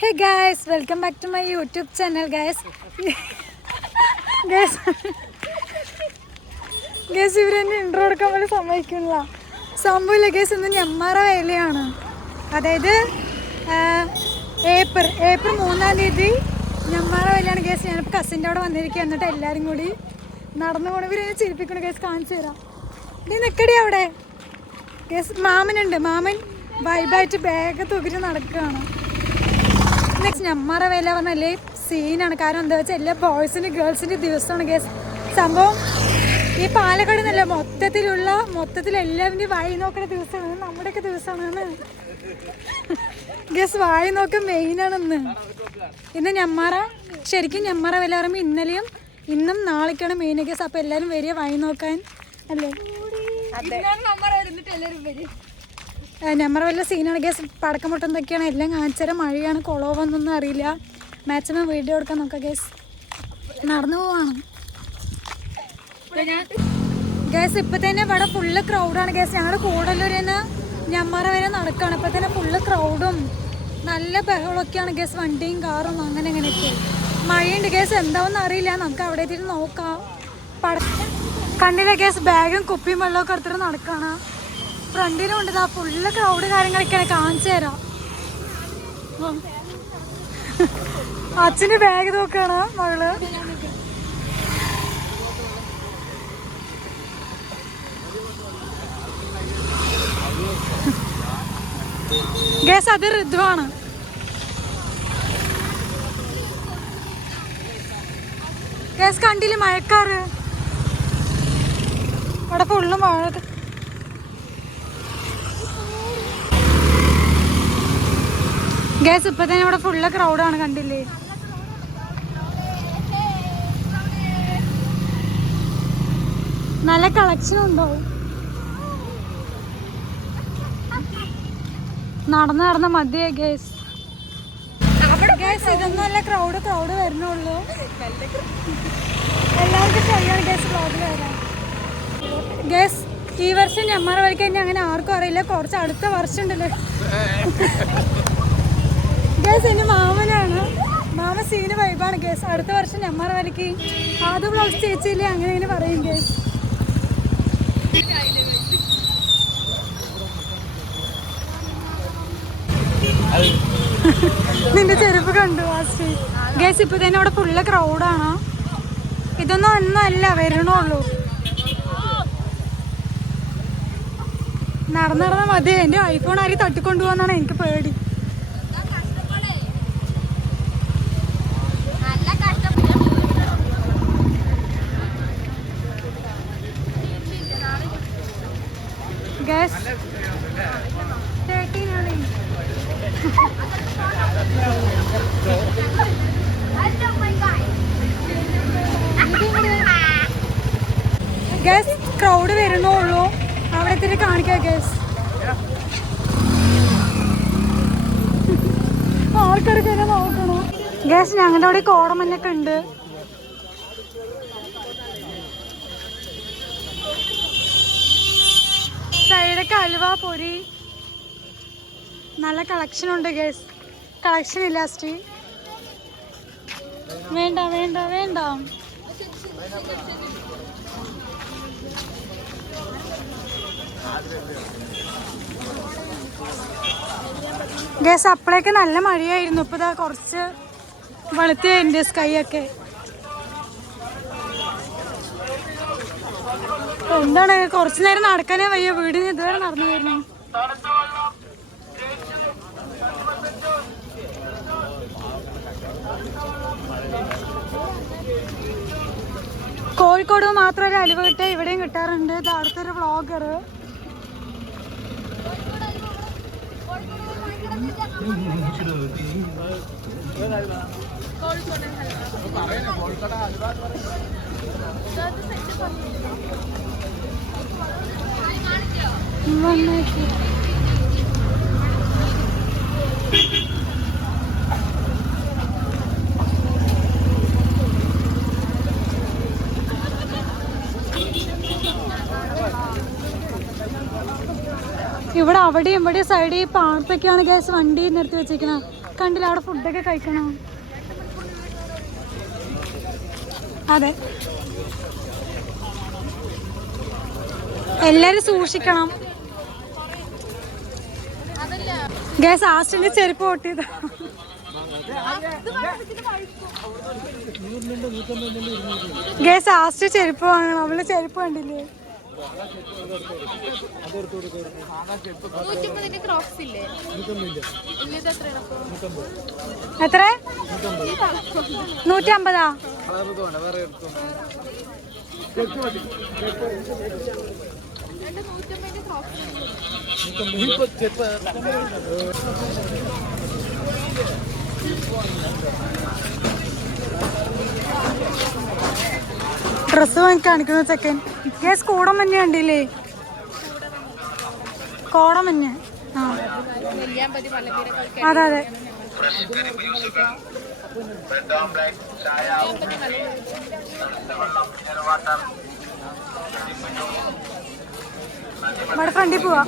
Hey guys welcome back to my YouTube channel guys guys guys ഇവരെന്നെ intro എടുക്കാൻ വേണ്ടി സമ്മതിക്കുന്നില്ല സംഭവമില്ല ഗസ് ഇന്ന് ഞമ്മറ വേലയാണ്. അതായത് ഏപ്രിൽ ഏപ്രിൽ മൂന്നാം തീയതി ഞമ്മാറ വേലയാണ് ഗസ് ഞാനിപ്പോൾ കസിന്റെ അവിടെ വന്നിരിക്കുക എന്നിട്ട് എല്ലാവരും കൂടി നടന്നു പോണ ഇവരെ ചിരിപ്പിക്കണം ഗസ് കാണിച്ചു തരാം. നീ നിൽക്കടി അവിടെ. ഗസ് മാമനുണ്ട്. മാമൻ വൈബായിട്ട് ബാഗ് തൂക്കിട്ട് നടക്കുകയാണ്. നെക്സ്റ്റ് ഞമ്മറെ വില പറഞ്ഞല്ലേ സീനാണ് കാരണം എന്താ വെച്ചാൽ എല്ലാ ബോയ്സിന്റെ ഗേൾസിന്റെ ദിവസമാണ് ഗസ് സംഭവം ഈ പാലക്കാട് എന്നല്ല മൊത്തത്തിലുള്ള മൊത്തത്തിൽ എല്ലാവരുടെയും വായി നോക്കുന്ന ദിവസമാണ്. നമ്മുടെയൊക്കെ ദിവസമാണ് ഗസ് വായി നോക്കാൻ മെയിനാണെന്ന് ഇന്ന് ഞമ്മറ ശരിക്കും ഞമ്മറ വില പറയുമ്പോൾ ഇന്നലെയും ഇന്നും നാളേക്കാണ് മെയിൻ ഗസ് അപ്പോൾ എല്ലാവരും വരിക വായി നോക്കാൻ. അല്ലേ? നമ്പർ വല്ല സീനാണ് ഗസ് പടക്കം പൊട്ടുന്നതൊക്കെയാണ് എല്ലാം കാണിച്ചാൽ മഴയാണ് കുളവെന്നൊന്നും അറിയില്ല. മാക്സിമം വീഡിയോ എടുക്കാൻ നോക്കാം ഗസ് നടന്നു പോവാണ്. ഗസ് ഇപ്പം തന്നെ ഇവിടെ ഫുള്ള് ക്രൗഡാണ് ഗസ് ഞങ്ങളുടെ കൂടുതലൊരു തന്നെ ഞമ്മറ വരെ നടക്കുകയാണ് ഇപ്പം തന്നെ ഫുള്ള് ക്രൗഡും നല്ല ബഹളമൊക്കെയാണ് ഗസ് വണ്ടിയും കാറും അങ്ങനെ അങ്ങനെയൊക്കെ മഴയുണ്ട് ഗസ് എന്താവെന്ന് അറിയില്ല. നമുക്ക് അവിടെ എത്തിയിട്ട് നോക്കാം. പട കണ്ണിലെ ഗസ് ബാഗും കുപ്പിയും വെള്ളമൊക്കെ എടുത്തിട്ട് നടക്കാണ്. ഫ്രണ്ടിലും ഉണ്ട് ആ ഫുള്ള് ക്രൗഡ് കാര്യങ്ങളൊക്കെയാണ് കാണിച്ചു തരാം. അച്ഛന് ബാഗ് നോക്കാണ് മകൾ. ഗസ് അത് ഋതുവാണ് ഗസ് കണ്ടില്ല മഴക്കാറ്? അവിടെ ഫുള്ള് മഴ ഗ്യാസ് ഇപ്പൊ തന്നെ ഇവിടെ ഫുള്ള് ആണ് കണ്ടില്ലേ? നല്ല കളക്ഷൻ ഉണ്ടാവും. നടന്ന് നടന്ന മതിയെ ഗ്യാസ് ഗ്യാസ് ഇതൊന്നും അല്ല ക്രൗഡ് ക്രൗഡ് വരണുള്ളൂ എല്ലാവർക്കും കഴിയാണ് ഗ്യാസ് ക്രൗഡിൽ വരാം ഗ്യാസ് ഈ വർഷം ഞമ്മറ വരയ്ക്ക് കഴിഞ്ഞാൽ അങ്ങനെ ആർക്കും അറിയില്ല. കുറച്ച് അടുത്ത വർഷം ഉണ്ടല്ലോ ഗേസ് എന്റെ മാമനാണ്. മാമ സീന് വൈബാണ് ഗേസ്. അടുത്ത വർഷം ഞമ്മാറ വരയ്ക്ക് ആദ്യ ബ്ലൗസ് ചേച്ചിയില്ലേ അങ്ങനെ അങ്ങനെ പറയും ഗേസ്. നിന്റെ ചെരുപ്പ് കണ്ടു ആശ്രീ ഗേസ് ഇപ്പൊ തന്നെ അവിടെ ഫുള്ള് ക്രൗഡാണ് ഇതൊന്നും ഒന്നും അല്ല വരണുള്ളൂ. നടന്ന് നടന്ന മതി. എന്റെ ഐഫോൺ ആരും തട്ടിക്കൊണ്ടുപോകാന്നാണ് എനിക്ക് പേടി നല്ല കഷ്ടപ്പെട്ട ഗസ് തേർട്ടീൻ ആണ് ഗസ് ക്രൗഡ് വരുന്നുള്ളൂ അവിടെ തന്നെ കാണിക്കാം ഗസ് ആൾക്കാർക്ക് തന്നെ നോക്കണോ. ഗസ് ഞങ്ങളുടെ അവിടെ കോടമഞ്ഞൊക്കെ ഉണ്ട്. സൈഡൊക്കെ അലുവ പൊരി. നല്ല കളക്ഷൻ ഉണ്ട് ഗസ് കളക്ഷൻ ഇല്ല സ്റ്റീ വേണ്ട വേണ്ട വേണ്ട. ഗസ് അപ്പോഴേക്ക് നല്ല മഴയായിരുന്നു. ഇപ്പൊ ഇതാ കുറച്ച് വെളുത്ത് ഉണ്ട് സ്കൈ ഒക്കെ. എന്താണ്? കുറച്ച് നേരം നടക്കാനേ വയ്യ. വീടിന് ഇതുവരെ നടന്നു വരുന്നു കോഴിക്കോട് മാത്രമല്ല അലിവ് കിട്ടിയ ഇവിടെയും കിട്ടാറുണ്ട്. അടുത്തൊരു വ്ളോഗർ വന്നേക്ക് ഇവിടെ അവിടെയും ഇവിടെ സൈഡിൽ പാടത്തൊക്കെയാണ് ഗ്യാസ് വണ്ടി നിർത്തി വെച്ചിരിക്കുന്നത് കണ്ടില്ല അവിടെ ഫുഡൊക്കെ കഴിക്കണം? അതെ. എല്ലാരും സൂക്ഷിക്കണം. ഗ്യാസ് ആസ്റ്റിന്റെ ചെരുപ്പ് പൊട്ടിയത്. ഗ്യാസ് ആസ്റ്റ് ചെരുപ്പ് വാങ്ങണം. അവൾ ചെരുപ്പ് കണ്ടില്ലേ? എത്ര? നൂറ്റി അമ്പതാ രണ്ട് വാങ്ങി കാണിക്കുന്ന ചെക്കൻ. ഗ്യാസ് കൂടം മഞ്ഞ ഉണ്ടല്ലേ കോടം മഞ്ഞ. ആ. അതെ അതെ. ഇവിടെ ഫ്രണ്ടിൽ പോവാ.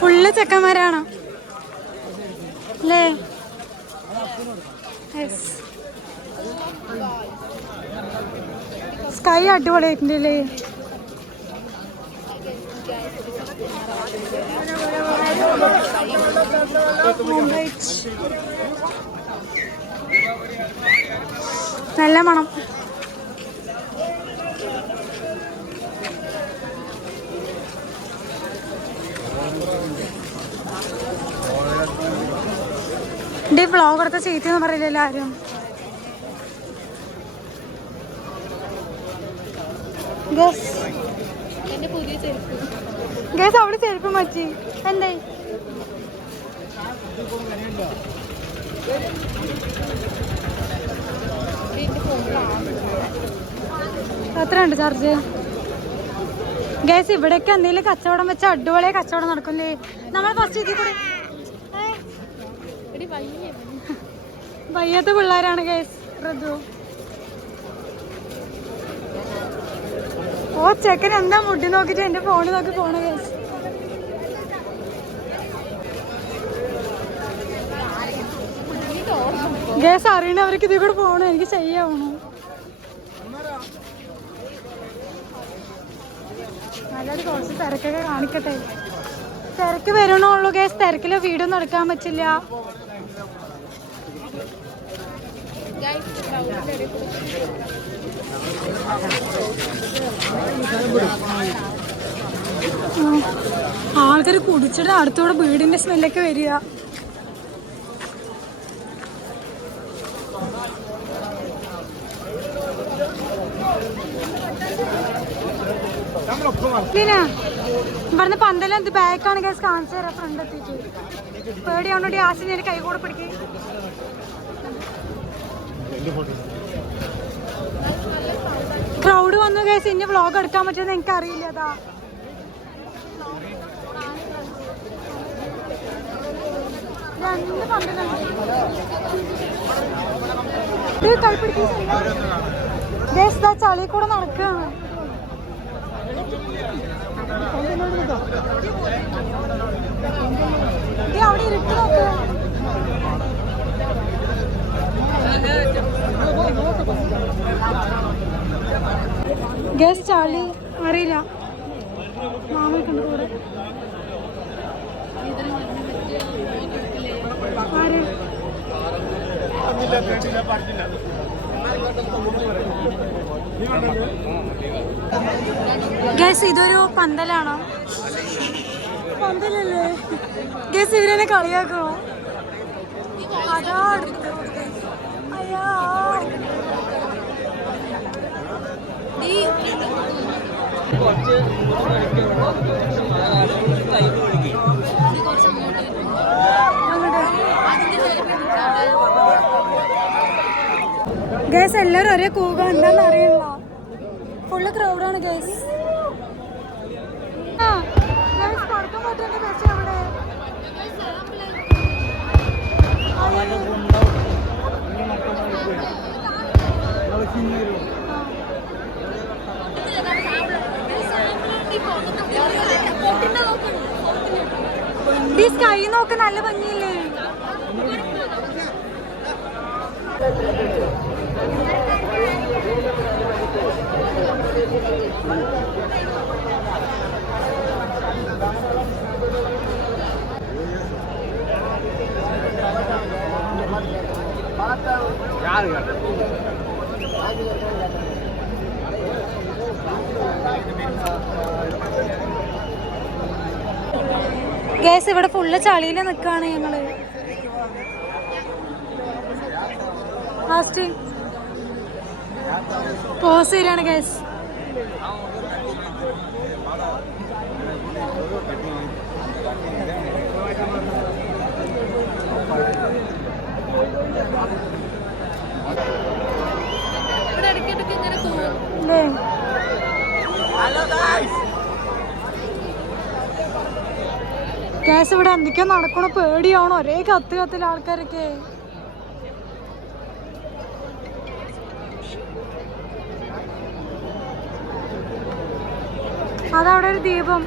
ഫുള്ള് ചെക്കന്മാരാണോ. അല്ലേ? സ്കൈ അടിപൊളിയായിട്ടുണ്ട് അല്ലേ? നല്ല മണം. ഡി വ്ളോഗ് എടുത്ത ചീത്തെന്ന് പറയില്ലല്ലോ ആരും. ഗസ്. അവിടെ ചെരുപ്പ് മച്ചി എന്തായി? ഉണ്ട് ചാർജ് ഗേസ് ഇവിടെയൊക്കെ എന്തെങ്കിലും കച്ചവടം വെച്ച അടിപൊളിയെ കച്ചവടം നടക്കുന്നേ നമ്മൾ ഫസ്റ്റ് ഇതിൽ കൂടെ വയ്യാത്ത പിള്ളേരാണ് ഗേസ്. ഋതു ഓ ചെക്കൻ എന്താ മുടി നോക്കിട്ട് എന്റെ ഫോണ് നോക്കി പോണത് ഗേസ് അറിയണ അവർക്ക് ഇതിൽ കൂടെ പോകണം എനിക്ക് ചെയ്യാവണു നല്ലൊരു കുറച്ച് തിരക്കൊക്കെ കാണിക്കട്ടെ. തിരക്ക് വരണുള്ളൂ ഗേസ് തിരക്കിൽ വീടൊന്നും എടുക്കാൻ പറ്റില്ല. ഗൈസ് ആൾക്കാർ കുടിച്ചിട്ട് അടുത്തോടെ വീടിന്റെ സ്മെല്ലൊക്കെ വരിക. ഇവിടുന്ന് പന്തലും ബാക്കാണ് ഗസ് കാണിച്ചു തരാം ഫ്രണ്ട് എത്തിയിട്ട്. ആസിന് ഒരു കൈ കൂടെ പിടിക്ക്. ക്രൗഡ് വന്നു കേസ് ഇനി വ്ളോഗ് എടുക്കാൻ പറ്റുമെന്ന് എനിക്ക് അറിയില്ല അതാ രണ്ട് ചളി കൂടെ നടക്കുകയാണ്. അവിടെ ഇരുട്ട് ഗസ് ചളി അറിയില്ല. ഗസ് ഇതൊരു പന്തലാണോ? പന്തലല്ലേ? ഗസ് ഇവരെന്നെ കളിയാക്കോ അതാ അടുത്ത്. അയ്യോ ഗേസ് എല്ലാരും ഒരേ കൂക എന്താന്ന് അറിയില്ല. ഫുള്ള് ക്രൗഡാണ് ഗേസ് ആ ഗേസ് പടക്കം പൊട്ടുന്ന ബസ് എവിടെ ഈ സ്കൈ നോക്ക് നല്ല ഭംഗിയില്ലേ? ഗ്യാസ് ഇവിടെ ഫുള്ള് ചളിയിൽ നിൽക്കുകയാണ് ഞങ്ങൾ. ലാസ്റ്റ് പോസ് തരാണ് ഗ്യാസ്. ഇങ്ങനെ ഹലോ അല്ലേ ഗ്യാസ് ഇവിടെ എന്തൊക്കെയോ നടക്കണ പേടിയാണോ? ഒരേ കത്ത് കത്തില്ല ആൾക്കാരൊക്കെ. അതവിടെ ഒരു ദീപം.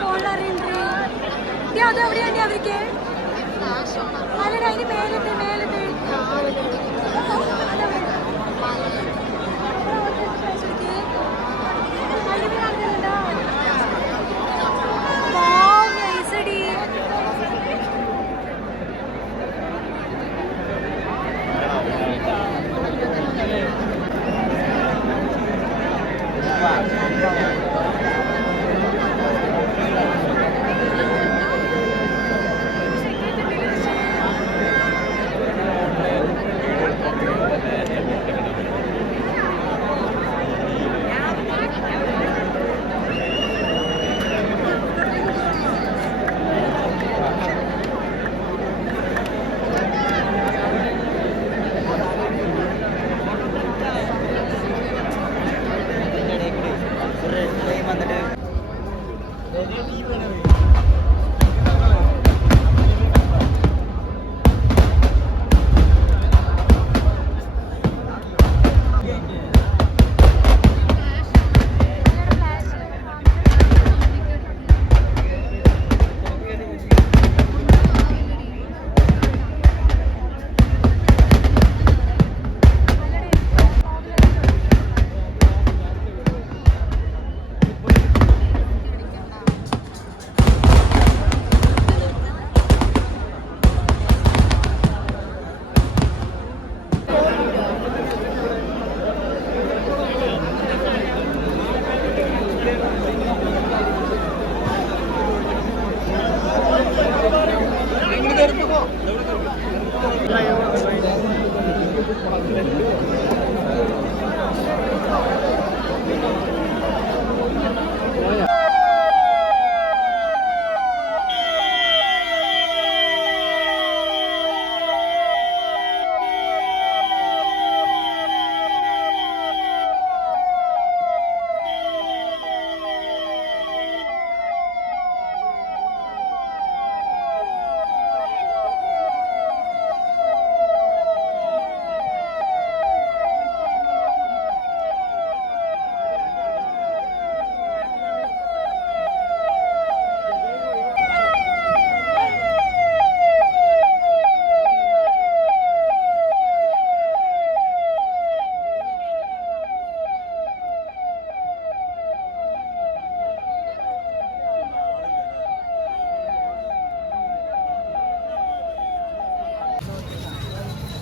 അറിയണ്ടേ അത് എവിടെയാണ് അവർക്ക്. അല്ലടാ അതിന് മേലത്തെ മേലത്തെ.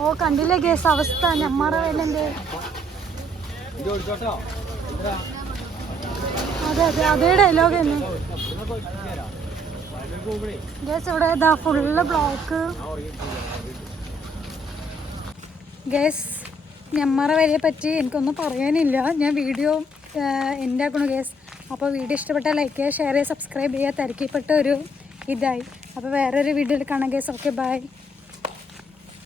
ഓ കണ്ടില്ലേ കേസ് അവസ്ഥ. ഞമ്മറ അതെ അതെ അതേ. ഡയലോഗ് ഗേസ് ഇവിടെ ഫുള്ള് ബ്ലോക്ക് ഗേസ് ഞമ്മറ വരെ പറ്റി എനിക്കൊന്നും പറയാനില്ല. ഞാൻ വീഡിയോ എന്റെ ആക്കണു ഗേസ് അപ്പോൾ വീഡിയോ ഇഷ്ടപ്പെട്ടാൽ ലൈക്ക് ചെയ്യുക ഷെയർ ചെയ്യുക സബ്സ്ക്രൈബ് ചെയ്യുക തിരക്കിപ്പെട്ട ഒരു ഇതായി. അപ്പോൾ വേറൊരു വീഡിയോയിൽ കാണാം ഗേസ് ഓക്കെ ബൈ